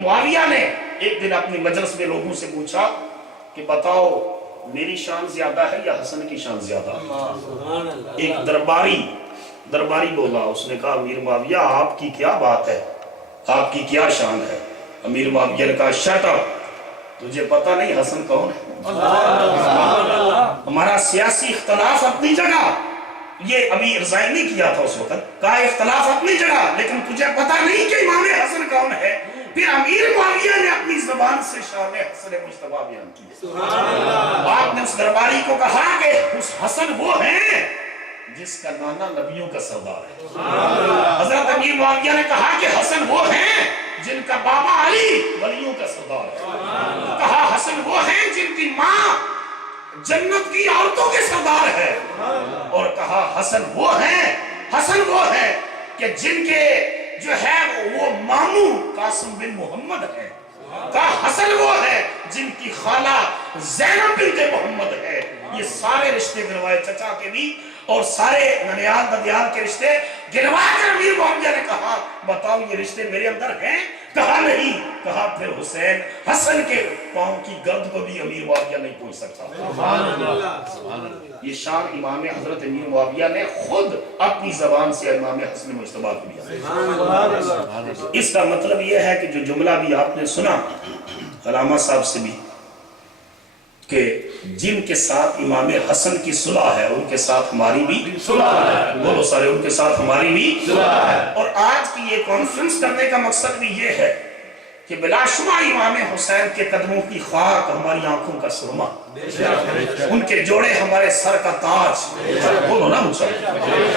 معاویہ نے ایک دن اپنی مجلس میں لوگوں سے پوچھا کہ بتاؤ میری شان زیادہ ہے یا حسن کی شان زیادہ ہے؟ ایک درباری بولا، اس نے کہا امیر معاویہ آپ کی کیا بات ہے، آپ کی کیا شان ہے؟ امیر معاویہ نے کہا شٹ اپ، تجھے پتہ نہیں حسن کون ہے؟ ہمارا سیاسی اختلاف اپنی جگہ، یہ ابھی رضائی نہیں کیا تھا اس وقت، کہا اختلاف اپنی جگہ، لیکن تجھے پتہ نہیں کہ امام حسن کون ہے۔ پھر امیر معاویہ نے اپنی زبان سے شان حسن مجتبیٰ بیان کی۔ آپ نے اس درباری کو کہا کہ اس حسن وہ ہیں جس کا نانا نبیوں کا سردار ہے۔ حضرت امیر معاویہ نے کہا کہ حسن وہ ہیں جن کا بابا علی ولیوں کا سردار ہے۔ کہا حسن وہ ہیں جن کی ماں جنت کی عورتوں کے سردار ہے، اور کہا حسن وہ ہے کہ جن کے جو ہے وہ ماموں قاسم بن محمد ہے۔ کہا حسن وہ ہے جن کی خالہ زینب بنت محمد ہے۔ یہ سارے رشتے گنوائے، چچا کے بھی اور سارے ننیال ددیال کے رشتے گنوا کر امیر معاویہ نے کہا بتاؤ یہ رشتے میرے اندر ہیں؟ کہا نہیں۔ کہا پھر حسین حسن کے پاؤں کی گرد کو بھی امیر معاویہ نہیں پوچھ سکتا۔ یہ شان امام حضرت امیر معاویہ نے خود اپنی زبان سے امام حسن مجتبیٰ کو دیا۔ اس کا مطلب یہ ہے کہ جو جملہ بھی آپ نے سنا علامہ صاحب سے بھی کہ جن کے ساتھ امام حسن کی صلح ہے ان کے ساتھ ہماری بھی صلح ہے، بولو سارے ان کے ساتھ ہماری بھی صلح ہے۔ اور آج کی یہ کانفرنس کرنے کا مقصد بھی یہ ہے کہ بلا شبہ امام حسین کے قدموں کی خاک ہماری آنکھوں کا سرما، ان کے جوڑے ہمارے سر کا تاج، بولو نا مجھے،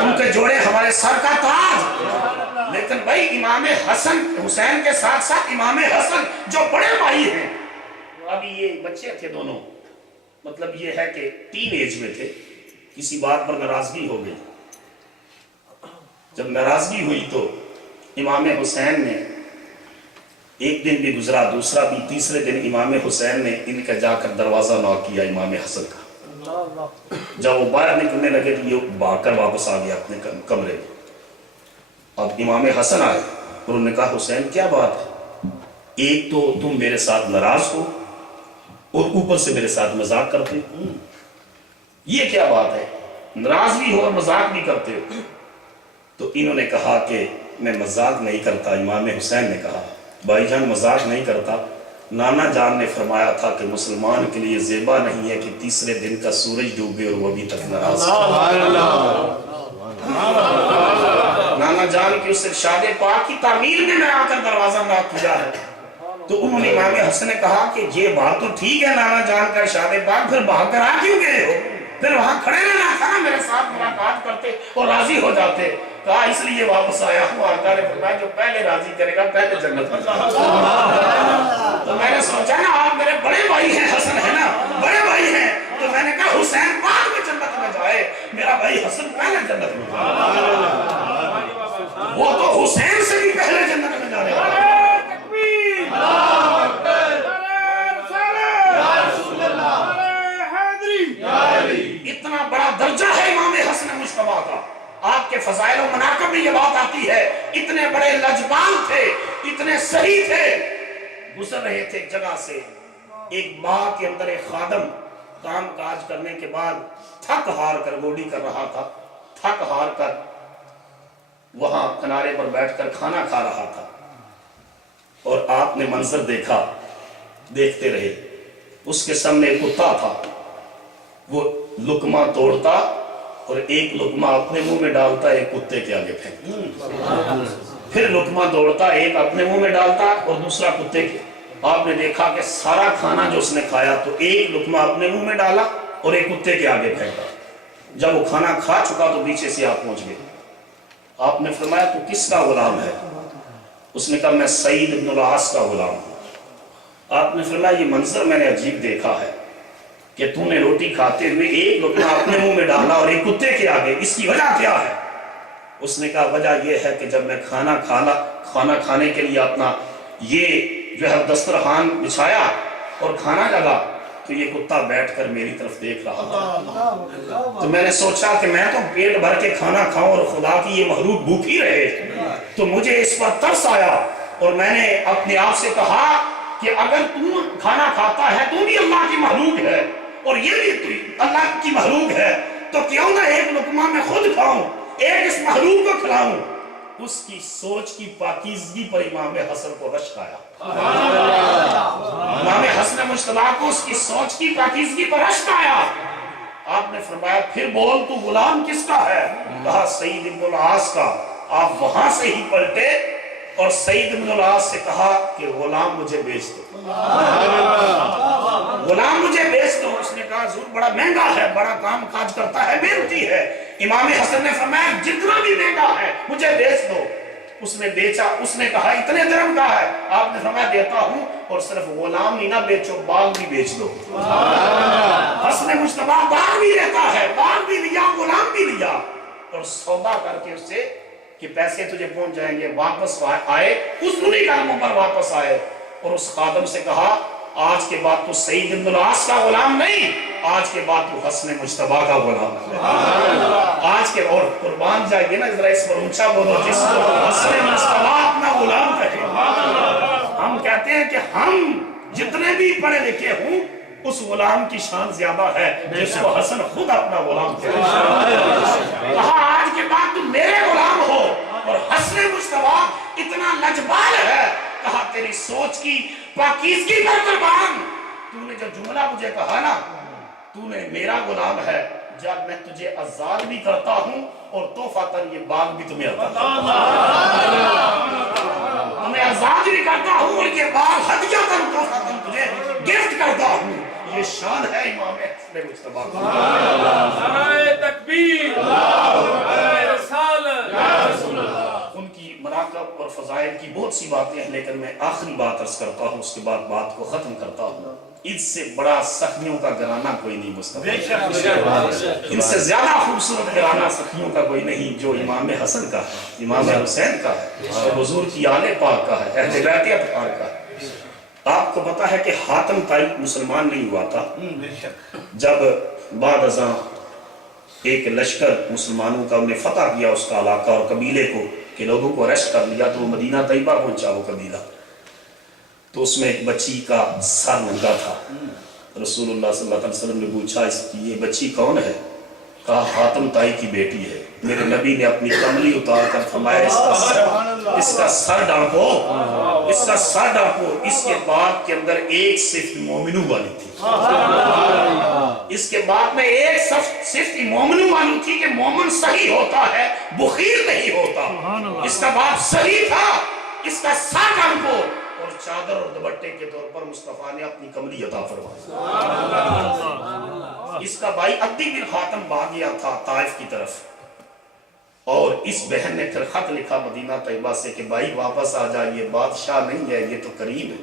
ان کے جوڑے ہمارے سر کا تاج۔ لیکن بھائی امام حسین کے ساتھ ساتھ امام حسن جو بڑے بھائی ہیں، ابھی یہ بچے تھے دونوں، مطلب یہ ہے کہ ٹین ایج میں تھے، کسی بات پر ناراضگی ہو گئی۔ جب ناراضگی ہوئی تو امام حسین نے ایک دن بھی گزرا، دوسرا بھی، تیسرے دن امام حسین نے ان کا جا کر دروازہ نوک کیا امام حسن کا۔ جب وہ باہر نکلنے لگے تو یہ بھاگ کر واپس آ گیا اپنے کمرے میں۔ اب امام حسن آئے اور انہوں نے کہا حسین کیا بات ہے، ایک تو تم میرے ساتھ ناراض ہو اور اوپر سے میرے ساتھ مذاق کرتے ہو، یہ کیا بات ہے، ناراض بھی ہو اور مذاق بھی کرتے ہو؟ تو انہوں نے کہا کہ میں مذاق نہیں کرتا۔ امام حسین نے کہا بھائی جان مذاق نہیں کرتا، نانا جان نے فرمایا تھا کہ مسلمان کے لیے زیبا نہیں ہے کہ تیسرے دن کا سورج ڈوبے اور وہ ابھی تک ناراض ہے۔ نانا جان کی اس ارشاد پاک کی تعمیل میں آ کر دروازہ نوک کیا ہے۔ تو انہوں نے امام حسن نے کہا کہ یہ بات تو ٹھیک ہے نانا جان کا ارشاد پاک، پھر بھاگ کر آ کیوں گئے ہو؟ پھر وہاں کھڑے رہنا تھا نا، میرے ساتھ ملاقات کرتے اور راضی ہو جاتے۔ کہا اس لیے واپس آیا ہوں، آقا نے فرمایا جو پہلے راضی کرے گا پہلے جنت میں جائے گا۔ تو میں نے سوچا نا آپ میرے بڑے بھائی ہیں، حسن ہے نا، بڑے بھائی ہیں، تو میں نے کہا حسین بعد میں جنت میں جائے، میرا بھائی حسن پہلے جنت میں جائے، وہ تو حسین سے بھی پہلے جنت میں جانے والا۔ اتنا بڑا درجہ ہے امام حسن مجتبیٰ کا، آپ کے فضائل و مناقب میں یہ بات آتی ہے، اتنے بڑے لجبان تھے، اتنے صحیح تھے۔ گزر رہے تھے ایک جگہ سے، ایک باغ کے اندر ایک خادم کام کاج کرنے کے بعد تھک ہار کر گوڑی کر رہا تھا، تھک ہار کر وہاں کنارے پر بیٹھ کر کھانا کھا رہا تھا، اور آپ نے منظر دیکھا، دیکھتے رہے، اس کے سامنے ایک کتا تھا، وہ لقمہ توڑتا اور ایک لقمہ اپنے منہ میں ڈالتا، ایک کتے کے آگے پھینکتا، پھر لقمہ توڑتا، ایک اپنے منہ میں ڈالتا اور دوسرا کتے کے۔ آپ نے دیکھا کہ سارا کھانا جو اس نے کھایا تو ایک لقمہ اپنے منہ میں ڈالا اور ایک کتے کے آگے پھینکا۔ جب وہ کھانا کھا چکا تو پیچھے سے آپ پہنچ گئے۔ آپ نے فرمایا تو کس کا غلام ہے؟ اس نے کہا میں سعید بن العاص کا غلام ہوں۔ آپ نے فرمایا یہ منظر میں نے عجیب دیکھا ہے کہ تو نے روٹی کھاتے ہوئے ایک لقمہ اپنے منہ میں ڈالا اور ایک کتے کے آگے، اس کی وجہ کیا ہے؟ اس نے کہا وجہ یہ ہے کہ جب میں کھانا کھانے کے لیے اپنا یہ جو ہے دسترخوان بچھایا اور کھانا لگا تو یہ کتا بیٹھ کر میری طرف دیکھ رہا تھا، تو میں نے سوچا کہ میں تو پیٹ بھر کے کھانا کھاؤں اور خدا کی یہ مخلوق بھوکی رہے، تو مجھے اس پر ترس آیا اور میں نے اپنے آپ سے کہا کہ اگر تو کھانا کھاتا ہے تو بھی اللہ کی مخلوق ہے اور یہ بھی اللہ کی مخلوق ہے، تو کیوں نہ ایک لقمہ میں خود کھاؤں، ایک اس مخلوق کو کھلاؤں۔ اس کی سوچ کی پاکیزگی پر امام حسن کو رشک آیا۔ امام حسن مجتبی کو اس کی سوچ کی پاکیزگی پر رشک آیا۔ آپ نے فرمایا پھر بول تو غلام کس کا ہے؟ کہا سعید بن العاص کا۔ آپ وہاں سے ہی پلٹے اور سعید بن العاص سے کہا کہ غلام مجھے بیچ دو، غلام مجھے بیچ دو۔ اس نے کہا حضور بڑا مہنگا ہے، بڑا کام کاج کرتا ہے، محنتی ہے۔ امام حسن نے فرمایا جتنا بھی مہنگا ہے مجھے بیچ دو۔ اس نے بیچا، اس نے کہا اتنے درہم کا ہے؟ آپ نے فرمایا دیتا ہوں، اور صرف غلام ہی نہ بیچو، باغ بھی بیچ دو۔ حسن مجتبی باغ بھی رہتا ہے، باغ بھی لیا، غلام بھی لیا، اور سودا کر کے اس سے کہ پیسے تجھے پہنچ جائیں گے، واپس آئے، اس انہی قدموں پر واپس آئے، اور اس خادم سے کہا آج کے بعد تو سعید بن العاص کا غلام نہیں، آج کے بعد تو حسن مجتبی کا غلام ہے۔ آج کے، اور قربان جائے گے نا ذرا اس پر اونچا بولو، جس کو حسن مجتبی اپنا غلام کہے۔ ہم کہتے ہیں کہ ہم جتنے بھی پڑھے لکھے ہوں اس غلام کی شان زیادہ ہے جس کو حسن خود اپنا غلام کہے۔ کہا آج کے بعد تم میرے غلام ہو، اور حسن مجتبی اتنا لجبال ہے، کہا تیری سوچ کی پاکیزگی پر قربان، تو نے جو جملہ مجھے کہا نا، تو نے میرا غلام ہے، جب میں تجھے آزاد بھی کرتا ہوں اور تحفۃً یہ باغ بھی تمہیں عطا کرتا ہوں، تمہیں آزاد بھی کرتا ہوں اور یہ باغ ہدیۃً تحفۃً تجھے گفٹ کرتا ہوں۔ یہ شان ہے امام حسن مجتبی کی۔ نعرہ تکبیر، نعرہ رسالت۔ ان کی مناقب اور فضائل کی بہت سی باتیں ہیں، لیکن میں آخری بات عرض کرتا ہوں، اس کے بعد بات کو ختم کرتا ہوں۔ اس سے بڑا سخیوں کا گھرانہ کوئی نہیں مصطفیٰ، ان سے زیادہ خوبصورت گھرانہ سخیوں کا کوئی نہیں جو امام حسن کا ہے، امام حسین کا ہے، اور حضور کی آل پاک کا ہے، اہل بیت اطہار کا ہے۔ آپ کو پتا ہے کہ حاتم طائی مسلمان نہیں ہوا تھا، جب بعد ازاں ایک لشکر مسلمانوں کا انہیں فتح کیا اس کا علاقہ اور قبیلے کو، کہ لوگوں کو اریسٹ کر لیا، تو وہ مدینہ طیبہ پہنچا وہ قبیلہ، تو اس میں ایک بچی کا سر ننگا تھا۔ رسول اللہ صلی اللہ علیہ وسلم نے پوچھا یہ بچی کون ہے؟ کہا حاتم طائی کی بیٹی ہے۔ میرے نبی نے اپنی کملی اتار کر فرمایا اس کا سر ڈانپو، اس کا سر ڈانپو۔ اس کے بعد کے اندر ایک صفت مومنوں والی تھی، اس کے بعد میں ایک صفت مومنوں والی تھی کہ مومن صحیح ہوتا ہے، بخیل نہیں ہوتا۔ اس کا باپ صحیح تھا، اس کا سر ڈانپو، اور چادر اور دوپٹے کے طور پر مصطفیٰ نے اپنی کملی عطا فرمائی۔ اس کا بھائی عدی بن حاتم بھاگ گیا تھا طائف کی طرف، اور اس بہن نے پھر خط لکھا مدینہ طیبہ سے کہ بھائی واپس آ جا، یہ بادشاہ نہیں ہے، یہ تو کریم ہے،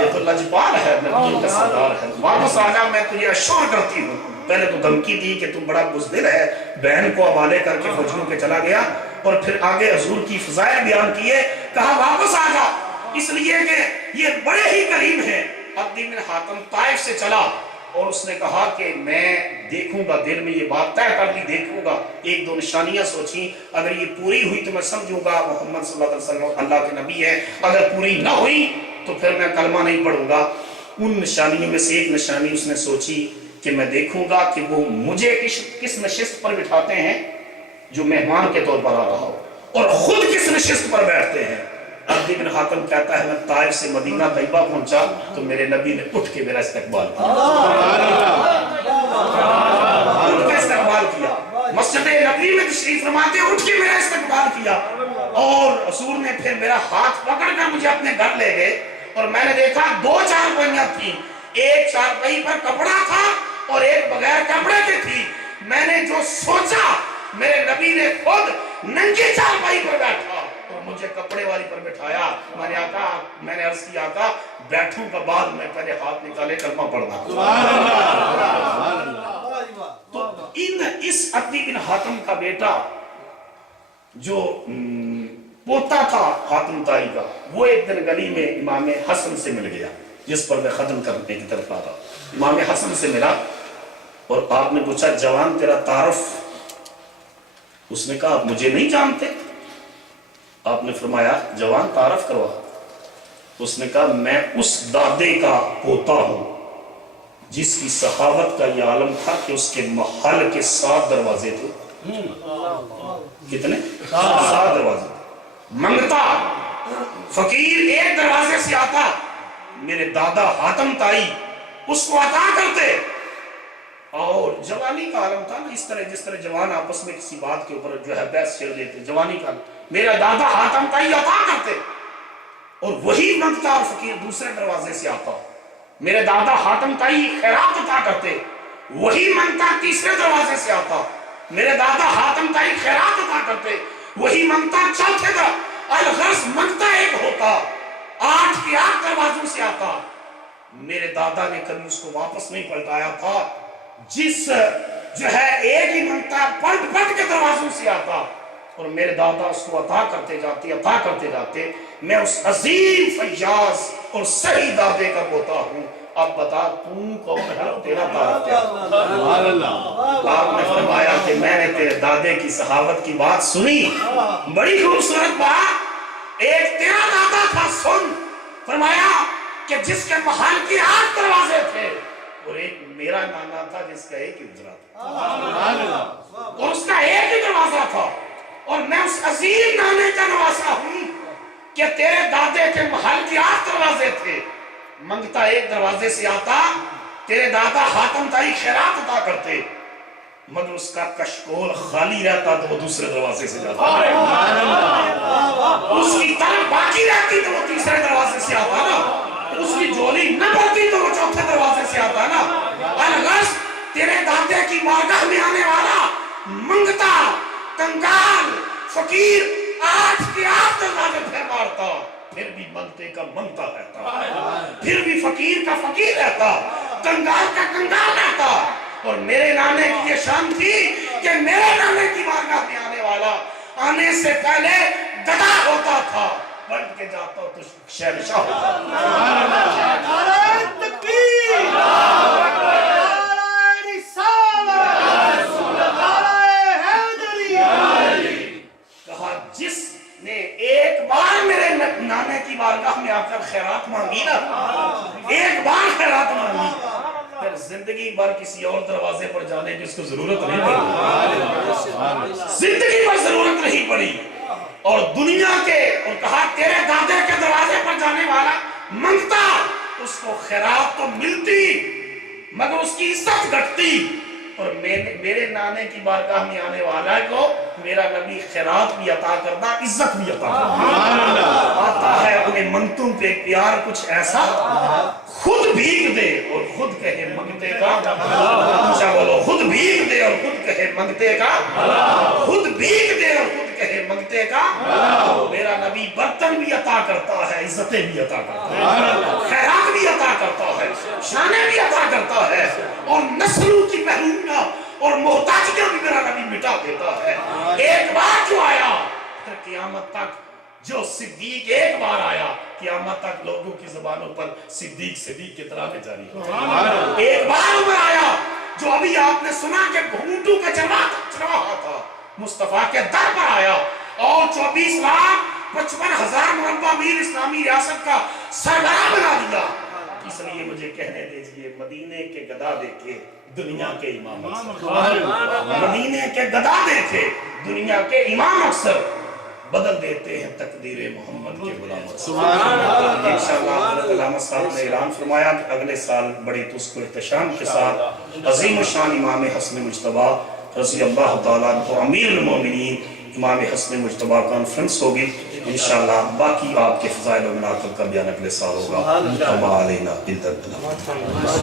یہ تو لجپال ہے، نبی کا سردار ہے، واپس آ جا، میں تجھے اشور کرتی ہوں۔ پہلے تو دھمکی دی کہ تم بڑا بزدل ہے، بہن کو حوالے کر کے فوجیوں کے چلا گیا، اور پھر آگے حضور کی فضائل بیان کیے، کہا واپس آ جا، اس لیے کہ یہ بڑے ہی کریم ہیں۔ عدی بن حاتم طائف سے چلا، اور اس نے کہا کہ میں دیکھوں گا، دل میں یہ بات طے کر لی، دیکھوں گا، ایک دو نشانیاں سوچیں، اگر یہ پوری ہوئی تو میں سمجھوں گا محمد صلی اللہ علیہ وسلم اللہ کے نبی ہے، اگر پوری نہ ہوئی تو پھر میں کلمہ نہیں پڑھوں گا۔ ان نشانیوں میں سے ایک نشانی اس نے سوچی کہ میں دیکھوں گا کہ وہ مجھے کس نشست پر بٹھاتے ہیں جو مہمان کے طور پر آ رہا ہو، اور خود کس نشست پر بیٹھتے ہیں۔ عدی بن حاتم کہتا ہے میں طائف سے مدینہ طیبہ پہنچا تو میرے نبی نے اٹھ کے میرا استقبال کیا، اٹھ کے استقبال کیا، مسجد نبی میں تشریف فرماتے اٹھ کے میرا استقبال کیا، اور حضور نے پھر میرا ہاتھ پکڑ کر مجھے اپنے گھر لے گئے، اور میں نے دیکھا دو چارپائیاں تھیں، ایک چارپائی پر کپڑا تھا اور ایک بغیر کپڑے کی تھی۔ میں نے جو سوچا، میرے نبی نے خود ننگی چارپائی پر بیٹھا اور مجھے کپڑے والی پر بٹھایا۔ میں نے عرض کیا آقا بیٹھوں کا بعد میں پہلے ہاتھ نکالے کلمہ پڑھنا۔ تو اس عدی بن حاتم کا بیٹا جو پوتا تھا حاتم طائی کا، وہ ایک دن گلی میں امام حسن سے مل گیا، جس پر میں ختم کرنے کی طرف آ رہا۔ امام حسن سے ملا اور آپ نے پوچھا جوان تیرا تعارف؟ اس نے کہا آپ مجھے نہیں جانتے؟ آپ نے فرمایا جوان تعارف کروا. اس نے کہا میں اس دادے کا پوتا ہوں جس کی سخاوت کا یہ عالم تھا کہ اس کے محل کے 7 دروازے تھے. کتنے؟ 7 دروازے. منگتا فقیر ایک دروازے سے آتا، میرے دادا حاتم تائی اس کو عطا کرتے. اور جوانی کا عالم تھا نا، جس طرح جوان آپس میں کسی بات کے اوپر جو ہے بحث چھیڑ دیتے، جوانی کا میرا دادا حاتم تائی عطا کرتے. اور وہی منگتا اور فقیر دوسرے دروازے سے آتا، میرے دادا حاتم تائی خیرات عطا کرتے. وہی منگتا تیسرے دروازے سے آتا، میرے دادا حاتم تائی خیرات عطا کرتے. وہی منگتا چوتھے الغرض منگتا ایک ہوتا، 8 کے 8 دروازوں سے آتا. میرے دادا نے کبھی اس کو واپس نہیں پلٹایا تھا. جس جو ہے ایک ہی منگتا پلٹ کے دروازوں سے آتا، اور میرے دادا اس کو عطا کرتے جاتے. میں اس عظیم فیاض اور صحیح دادے کا پوتا ہوں. اب بتا تو کون ہے؟ تیرا تعارف کیا؟ آپ نے فرمایا کہ میں نے تیرے دادے کی صحابت کی بات سنی، بڑی خوبصورت بات. ایک تیرا دادا تھا، سن. فرمایا کہ جس کے محل کے 8 دروازے تھے، اور ایک میرا نانا تھا جس کا ایک ہی حجرہ تھا، اور اس کا ایک ہی دروازہ تھا. اور میں اس عظیم نانے کا نواسا ہوں کہ تیرے دادے کے محل کے 8 دروازے تھے. منگتا ایک دروازے سے آتا، تیرے دادا حاتم تائی خیرات عطا کرتے، مگر اس کا کشکول خالی رہتا تو وہ دوسرے دروازے سے جاتا. اس کی طرف باقی رہتی تو وہ تیسرے دروازے سے آتا نا. اس کی جولی نہ بھرتی تو وہ چوتھے دروازے سے آتا نا. الغرض تیرے دادے کی بارگاہ میں آنے والا منگتا، کنگال، فقیر 8 کے 8 دروازے پھر مارتا، پھر بھی منگتے کا منگتا رہتا، پھر بھی فقیر کا فقیر رہتا، کنگال کا کنگال رہتا. اور میرے نانے کی یہ شان تھی کہ میرے نانے کی بارگاہ میں آنے والا آنے سے پہلے گدا ہوتا تھا، پلٹ کے جاتا تو شہنشاہ ہوتا. نعرہ تکبیر، نعرہ رسالت، نعرہ حیدری. کہا جس نے ایک بار میرے نانے کی بارگاہ میں آ کر خیرات مانگی نا، ایک بار خیرات مانگی، پھر زندگی بھر کسی اور دروازے پر جانے کی اس کو ضرورت نہیں پڑی. زندگی بھر ضرورت نہیں پڑی. اور دنیا کے، اور کہا تیرے دادے کے دروازے پر جانے والا منگتا، اس کو خیرات تو ملتی مگر اس کی عزت گھٹتی. اور میرے نانے کی بارگاہ میں آنے والا کو میرا نبی خیرات بھی عطا کرتا، عزت بھی عطا کرتا. آتا ہے انہیں منگتوں پہ پیار کچھ ایسا، خود بھیگ دے اور خود کہے منگتے کا. اونچا بولو، خود بھیگ دے اور خود کہے منگتے کا. خود بھیگ دے اور خود کہے منگتے کا. میرا نبی برتن بھی عطا کرتا ہے، عزتیں بھی عطا کرتا ہے، خیرات بھی عطا کرتا ہے، شانیں بھی عطا کرتا ہے، اور نسلوں کی محرومیاں اور محتاجیاں بھی میرا نبی مٹا دیتا ہے. ایک بار جو آیا پھر قیامت تک، جو صدیق ایک بار آیا قیامت تک لوگوں کی زبانوں پر صدیق کی طرح جاری ہے. ایک بار عمر آیا جو ابھی آپ نے سنا کہ گھونٹوں کا چرواہا تھا، مصطفیٰ کے در پر آیا اور 24,55,000 مربع میل اسلامی ریاست کا سربراہ بنا دیا. اس لیے مجھے کہنے دیجئے، مدینے کے گدا دیکھے دنیا کے امام اکثر، مدینے کے گدا دیکھے دنیا کے امام اکثر بدل دیتے ہیں تقدیر محمد کے غلام. انشاءاللہ حضرت علامہ صاحب نے اعلان فرمایا کہ اگلے سال بڑی تسک و احتشام کے ساتھ عظیم الشان امام حسن مجتبیٰ رضی اللہ تعالیٰ عنہ امیر المومنین امام حسن مجتبیٰ کانفرنس ہوگی. انشاءاللہ باقی آپ کے فضائل و مناقب کا بیان اگلے سال ہوگا. وما علینا الا البلاغ.